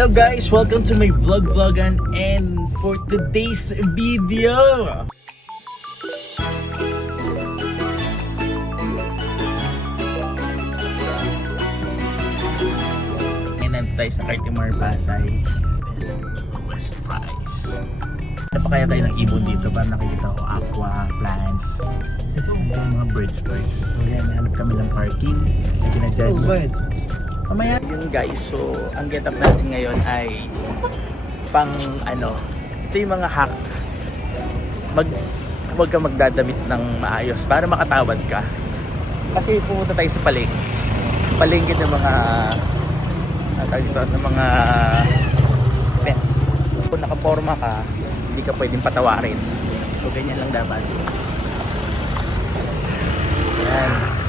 Hello guys, welcome to my vlogan, and for today's video nandito tayo sa Cartimar, Pasay. West Price. Ano pa kaya tayo ng ibon dito para nakikita ko aqua, plants, mga birds. So yan, hanap kami ng parking. Ginadyan. Mamaya yun guys, so ang get up natin ngayon ay pang ito yung mga hack. Huwag ka magdadamit ng maayos para makatawad ka. Kasi pumunta tayo sa palengke ng mga ng mga pets. Kung nakaporma ka, hindi ka pwedeng patawarin. So ganyan lang dapat. Yan.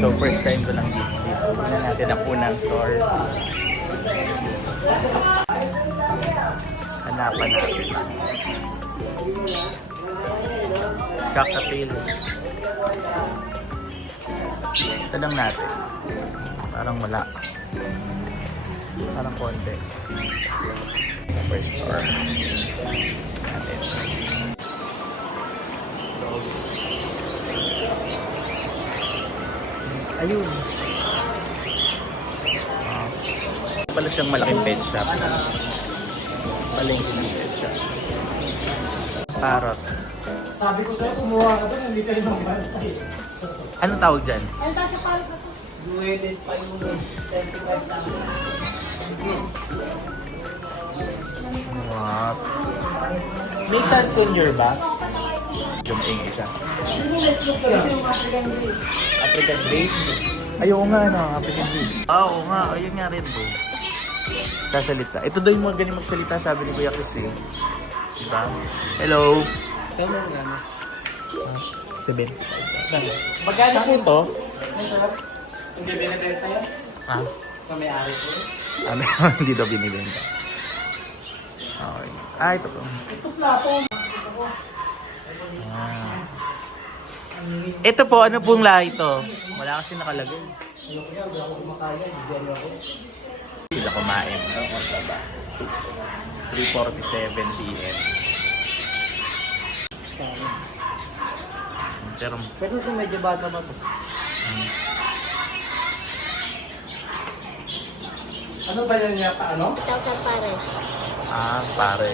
So first time ko lang dito. Tingnan natin ang unang store. Hanapan natin. Cocktail. Ito lang natin. Parang wala. Parang konti. Sa first store. Natin. Ayun. Pala siyang malaking pet shop. Palengke ng pet shop. Parrot. Sabi ko sa'yo, kumuha ka doon, hindi ka rin magbantay. Anong tawag dyan? Ano tayo sa parrot? Duweted pa yung 25,000. What? May sand conure ba? Juming siya. African Grey? Ayaw nga African Grey. Oo nga, ayun nga rin bro. Sasalita. Ito daw yung mga ganyan magsalita, sabi ni Kuya Chris eh. Diba? Hello? Tama nga na. 7. Magkano po ito? Ay, sarap. Hindi binibenta yan? Ha? Sa may-ari ko. Hindi daw binibenta. Okay. Ito po. Ito plato. Ito po, ano pong lahi ito? Wala kasi nakalagay. Ayoko niya, hindi ako kumakaya. Hindi ako. Sila kumain. 3:47 p.m. Pero kung medyo bata ba ito? Ano ba yan niya? Ano? Tata Pares. Pare.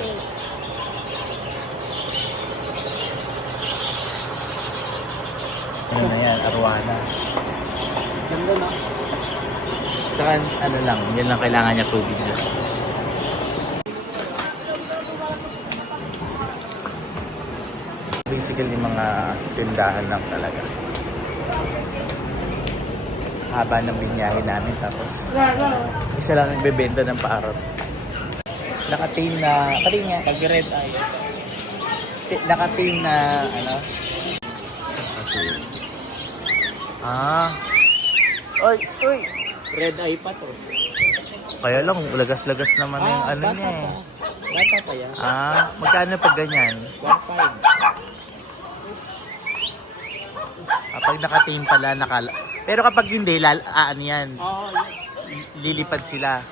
Ano na yan, arwana. Ganda na. Saka ano lang, yan lang kailangan niya tubig lang. Basically mga tindahan lang talaga. Haba ng binyahe namin tapos isa lang nagbebenta ng parrot. Naka-team na, pati nga, nag-red eye. Naka-team na, Oy! Red eye pa to. Kaya lang, lagas-lagas naman yung niya eh. Bata pa yan. Magkano pag ganyan? 1.5. Kapag naka-team pala, pero kapag hindi, yan. Oo, Lilipad sila.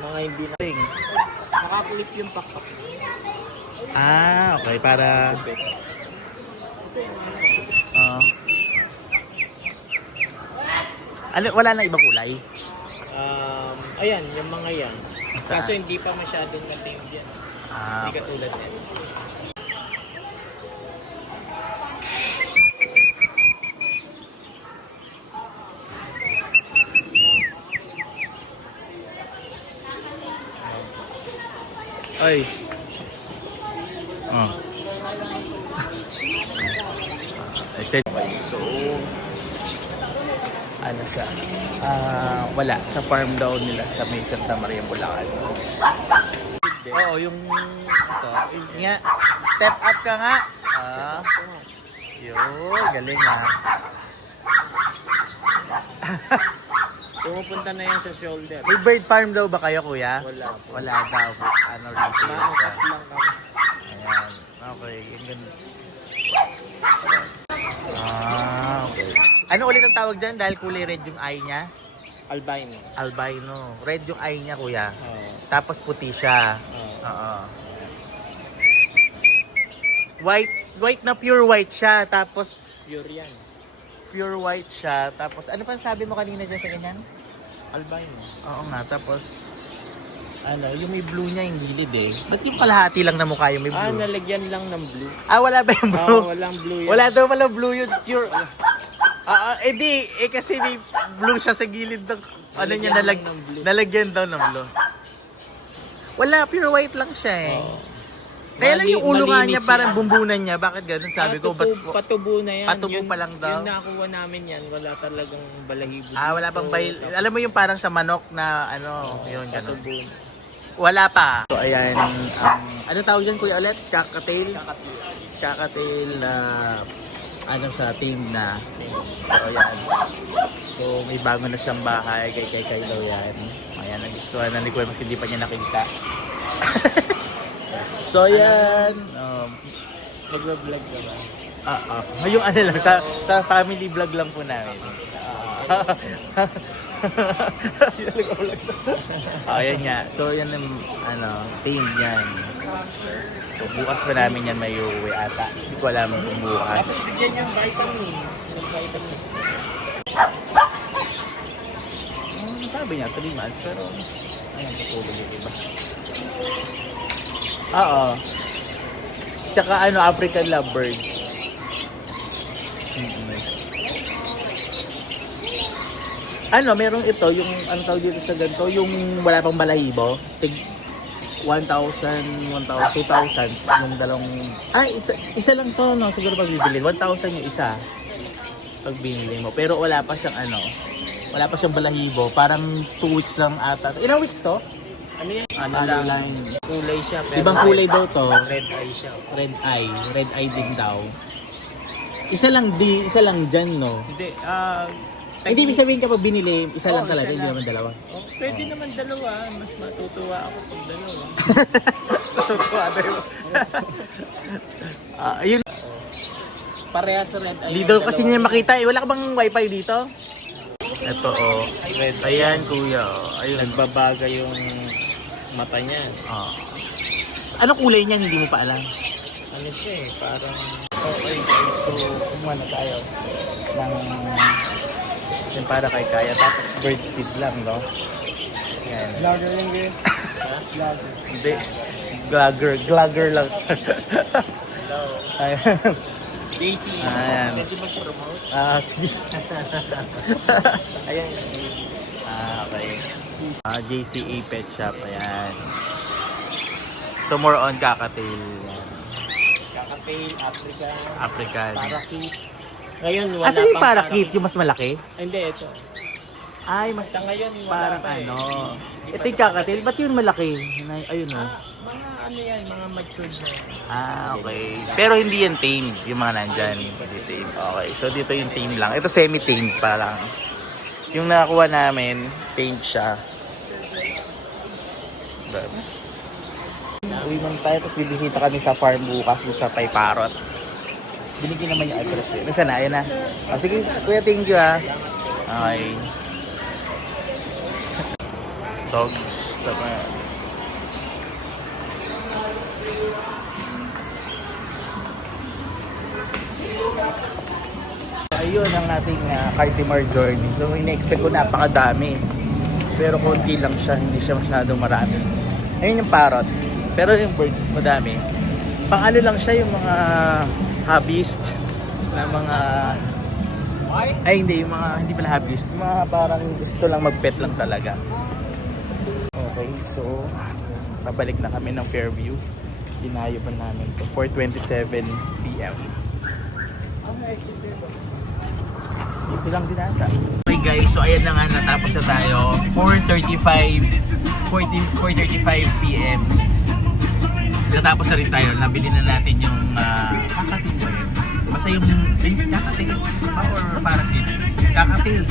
mga hindi na. Nakapulit yung pakpak. Okay, para... wala na ibang kulay? Ayan, yung mga yan. Saan? Kaso hindi pa masyadong natin yan. Hindi katulad yan. Ay. So, siya? Wala. Sa farm daw nila sa may Santa Maria, Bulacan. Oo, yung ito. Nga, step up ka nga. Yun, galing ha. Pumupunta na yan sa shoulder. May bird farm daw ba kayo, kuya? Wala po. Wala daw. Retail Maangkas siya. lang kami. Ayan. Okay. Yung ganda. Okay. Ano ulit ang tawag dyan dahil kulay red yung eye niya? Albino. Albino. Red yung eye niya, kuya. Oo. Tapos puti siya. Oo. Oo. White na pure white siya. Tapos Pure yan. pure white siya. Tapos ano pa sabi mo kanina dyan sa ganyan? Albino. Oo nga. Tapos yung may blue niya yung gilid eh. Ba't yung kalahati lang na mukha yung may blue? Nalagyan lang ng blue. Wala ba yung blue? Walang blue yan. Wala daw pala blue yun. Pure. Kasi may blue siya sa gilid ng ano niya Nalagyan ng blue. nalagyan daw ng blue. Wala, pure white lang siya eh. Oo. Kaya lang yung ulo nga Malinis niya, parang yan. bumbunan niya. Bakit ganun? Sabi ko, ba't... Patubo na yan. Patubo pa lang daw. Yung nakuha namin yan, wala talagang balahibo. wala pang bahil. Alam mo yung parang sa manok na yun, ganun. Patubo. Wala pa. So, ayan. Ano tawag dyan, kuya, ulit? Kakatail? Kakatail na sa team na. So, ayan. So, may bago na siyang bahay. Kay daw yan. Ayan, nagustuhan na ni Kuya, mas hindi pa niya nakita. So, ayan. Nag-vlog ka ba? Ngayong lang, sa family vlog lang po namin. Ayan nga. So, yan ang team yan. So, bukas pa namin yan may uwi ata. Hindi ko alam kung bukas. Tapos bigyan yung vitamins. Yung vitamins. Sabi niya, 3 months. Pero, ayan, tutulog yung iba. Oo. Tsaka African lovebird. Merong ito, yung tawag dito sa ganito, yung wala pang balahibo. Tig 1,000, 2,000, yung dalawang... isa lang to, no? Siguro pag bibili. 1,000 yung isa. Pag binili mo. Pero wala pa siyang wala pa siyang balahibo. Parang 2 weeks lang ata. Ilang weeks to? Ano yan? Lang. Kulay siya. Pero Ibang kulay daw to. Red eye siya. Red eye. Red eye din daw. Isa lang dyan, no? Hindi. Hindi ibig sabihin kapag binili, isa lang talaga, isa hindi lang. naman dalawa. Pwede naman dalawa. Mas matutuwa ako pag dalawa. Totoo, ayun. Parehas sa red eye. Hindi daw kasi niya makita eh. Wala ka bang wifi dito? Ito Red eye. Ayan kuya. Ayun. Nagbabaga yung mata niya. Ano kulay niya hindi mo pa alam? Ano siya eh. Parang... Okay guys, so kumuha na tayo ng yung para kay Kaya. Tapos bird seed lang, no? Ayan. Vlogger yung game. Vlogger. Hindi. Glagger lang. Ayan. JC. Ayan. Pwede mag-promote? Sige. Ayan. Okay. JCA Pet Shop. Ayan. So more on kakatail. Kakatail, African. Parakeet. Ngayon wala Asa yung pang parakeet? Yung mas malaki? Hindi, ito. Ay, mas Sa ngayon, wala parang pa eh. Hindi Ito pa yung kakatail. Ba't yun malaki? Ayun o. Mga yan, mga matured na. Okay. Pero hindi yan tame. Yung mga nandyan. Hindi tame. Okay. So dito yung tame lang. Ito semi-tame parang. Yung nakakuha namin, tame siya. Uwi man tayo, tapos bibisita kami sa farm bukas sa Payparot. Binigyan naman yung address eh. Nasa na? Ayan na. Sige, kuya, thank you ha. Okay. Dogs. Tama. Ayun ang ating Cartimar journey. So, ina-expect ko napakadami. Pero konti lang siya. Hindi siya masyadong marami. Ayun yung parrot. Pero yung birds, madami. Pang ano lang siya, yung mga hobbyist na mga... Ay, hindi. Yung mga, hindi pala hobbyist. Yung mga parang gusto lang mag-pet lang talaga. Okay, so... Pabalik na kami ng Fairview. Dinayo pa namin to 4:27 PM. Ito lang din ata. Okay guys, so ayan na nga, natapos na tayo. 4:35 PM. Natapos na rin tayo. Nabili na natin yung kakatil ba yun? Basta yung kakatil or parakeet. Kakatil.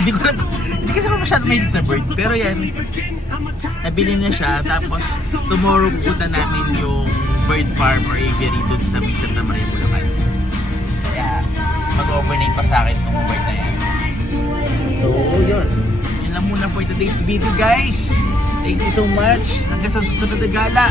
Hindi kasi ako masyadong mahilig sa bird. Pero yan, nabili na siya. Tapos tomorrow pupunta namin yung bird farm or aviary dun sa may Santa Maria, Bulacan. Kaya mag-overnight pa sa akin itong bird na yan. So, yun. Yun lang muna for today's video, guys. Thank you so much. Hanggang sa susunod na gala.